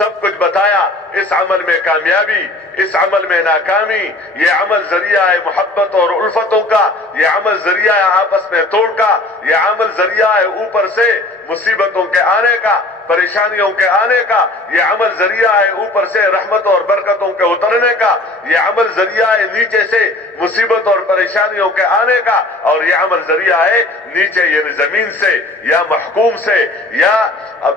सब कुछ बताया, इस अमल में कामयाबी, इस अमल में नाकामी, ये अमल जरिया है मोहब्बत और उल्फतों का, ये अमल जरिया है आपस में तोड़ का, ये अमल जरिया है ऊपर से मुसीबतों के आने का, परेशानियों के आने का, ये अमल जरिया है ऊपर से रहमत और बरकतों के उतरने का, ये अमल जरिया है नीचे से मुसीबत और परेशानियों के आने का, और ये अमल जरिया है नीचे यानी जमीन से या महकूम से या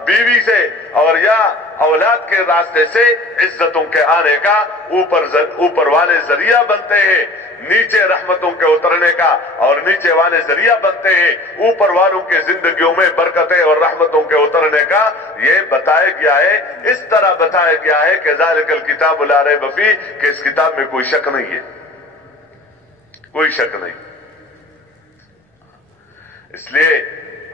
बीवी से और या औलाद के रास्ते से इज्जतों के आने का। ऊपर वाले जरिया बनते हैं नीचे रहमतों के उतरने का, और नीचे वाले जरिया बनते हैं ऊपर वालों के जिंदगियों में बरकतें और रहमतों के उतरने का। ये बताया गया है, इस तरह बताया गया है कि ज़ालिकल किताबु ला रैब फीह, कि इस किताब में कोई शक नहीं है, कोई शक नहीं। इसलिए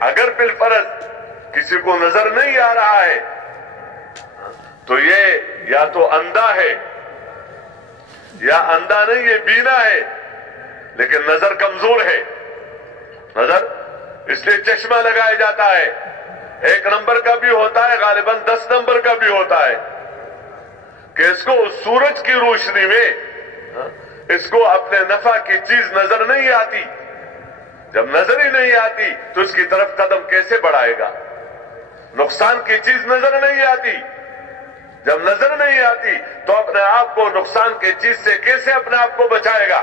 अगर बिलफर्ज किसी को नजर नहीं आ रहा है तो ये या तो अंधा है या अंधा नहीं, ये बीना है लेकिन नजर कमजोर है। नजर इसलिए चश्मा लगाया जाता है, 1 नंबर का भी होता है, गालिबन 10 नंबर का भी होता है, कि इसको सूरज की रोशनी में इसको अपने नफा की चीज नजर नहीं आती। जब नजर ही नहीं आती तो इसकी तरफ कदम कैसे बढ़ाएगा? नुकसान की चीज नजर नहीं आती, जब नजर नहीं आती तो अपने आप को नुकसान की चीज से कैसे अपने आप को बचाएगा?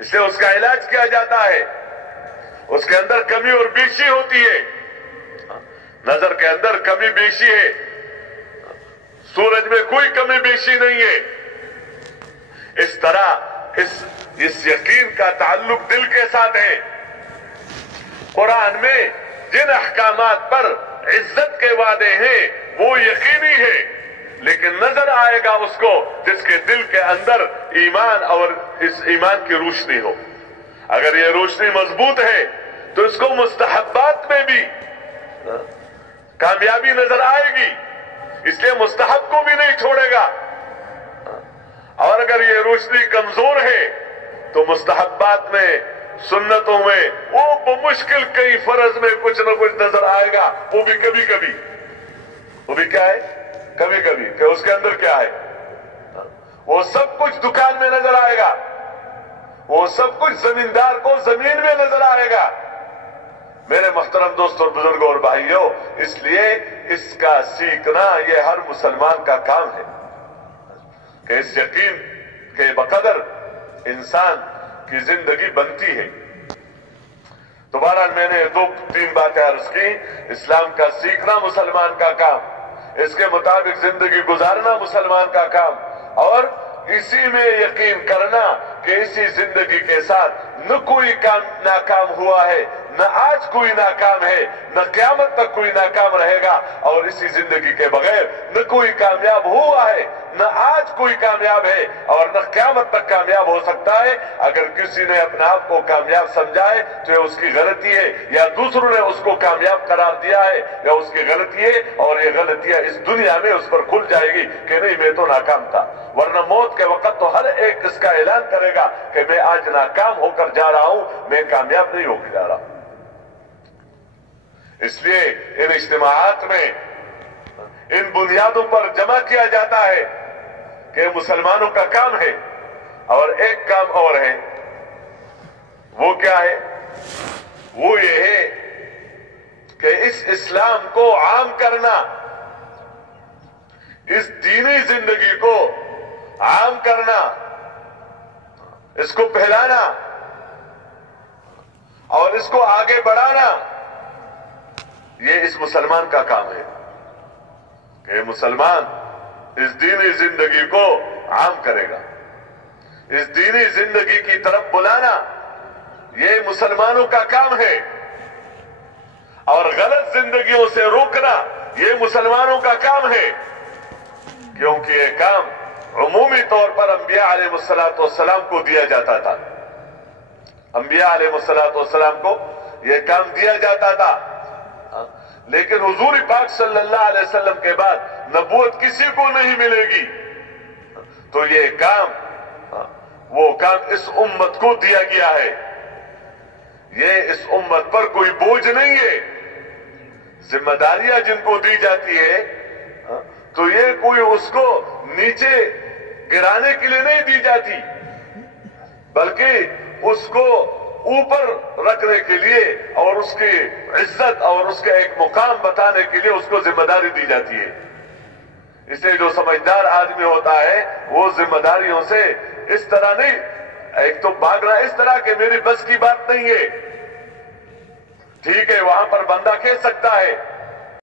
इसलिए उसका इलाज किया जाता है। उसके अंदर कमी और बेशी होती है, नजर के अंदर कमी बेशी है, सूरज में कोई कमी बेशी नहीं है। इस तरह इस यकीन का ताल्लुक दिल के साथ है। कुरान में जिन अहकामात पर इज्जत के वादे हैं वो यकीनी है, लेकिन नजर आएगा उसको जिसके दिल के अंदर ईमान और इस ईमान की रोशनी हो। अगर ये रोशनी मजबूत है तो इसको मुस्तहब्बात में भी कामयाबी नजर आएगी, इसलिए मुस्तहब को भी नहीं छोड़ेगा। और अगर ये रोशनी कमजोर है तो मुस्तहब्बात में, सुन्नतों में वो बमुश्किल कई फर्ज में कुछ न कुछ नजर आएगा, वो भी कभी कभी। वो भी क्या है? कभी कभी। कि उसके अंदर क्या है? वो सब कुछ दुकान में नजर आएगा, वो सब कुछ जमींदार को जमीन में नजर आएगा। मेरे मुहतरम दोस्तों, बुजुर्गों और भाइयों, इसलिए इसका सीखना ये हर मुसलमान का काम है कि इस यकीन के बकदर इंसान की जिंदगी बनती है। तो बहरहाल मैंने 2-3 बातें अर्ज की। इस्लाम का सीखना मुसलमान का काम, इसके मुताबिक जिंदगी गुजारना मुसलमान का काम, और इसी में यकीन करना कि इसी जिंदगी के साथ न कोई काम नाकाम हुआ है, न आज कोई नाकाम है, न क़यामत तक कोई नाकाम रहेगा, और इसी जिंदगी के बगैर न कोई कामयाब हुआ है, न आज कोई कामयाब है और न क़यामत तक कामयाब हो सकता है। अगर किसी ने अपने आप को कामयाब समझा है तो ये उसकी गलती है, या दूसरों ने उसको कामयाब करार दिया है, या उसकी गलती है, और ये गलतियां इस दुनिया में उस पर खुल जाएगी कि नहीं मैं तो नाकाम था। वरना मौत के वक्त तो हर एक इसका ऐलान करेगा कि मैं आज नाकाम होकर जा रहा हूं, मैं कामयाब नहीं होकर जा रहा। इसलिए इन इज्तिमाआत में इन बुनियादों पर जमा किया जाता है कि मुसलमानों का काम है। और एक काम और है, वो क्या है? वो ये है कि इस इस्लाम को आम करना, इस दीनी जिंदगी को आम करना, इसको फैलाना और इसको आगे बढ़ाना, ये इस मुसलमान का काम है कि मुसलमान इस दीनी जिंदगी को आम करेगा। इस दीनी जिंदगी की तरफ बुलाना ये मुसलमानों का काम है, और गलत जिंदगियों से रोकना ये मुसलमानों का काम है, क्योंकि ये काम उमूमी तौर पर अंबिया अलैहिस्सलाम को दिया जाता था। अंबिया अलैहिस्सलाम को यह काम दिया जाता था, लेकिन हुजूर पाक सल्लल्लाहु अलैहि वसल्लम के बाद नबूवत किसी को नहीं मिलेगी। तो ये काम, वो काम इस उम्मत को दिया गया है। ये इस उम्मत पर कोई बोझ नहीं है। जिम्मेदारियां जिनको दी जाती है कोई उसको नीचे गिराने के लिए नहीं दी जाती, बल्कि उसको ऊपर रखने के लिए और उसकी इज्जत और उसका एक मुकाम बताने के लिए उसको जिम्मेदारी दी जाती है। इसलिए जो समझदार आदमी होता है वो जिम्मेदारियों से इस तरह नहीं, एक तो भागना इस तरह के मेरी बस की बात नहीं है। ठीक है, वहां पर बंदा कह सकता है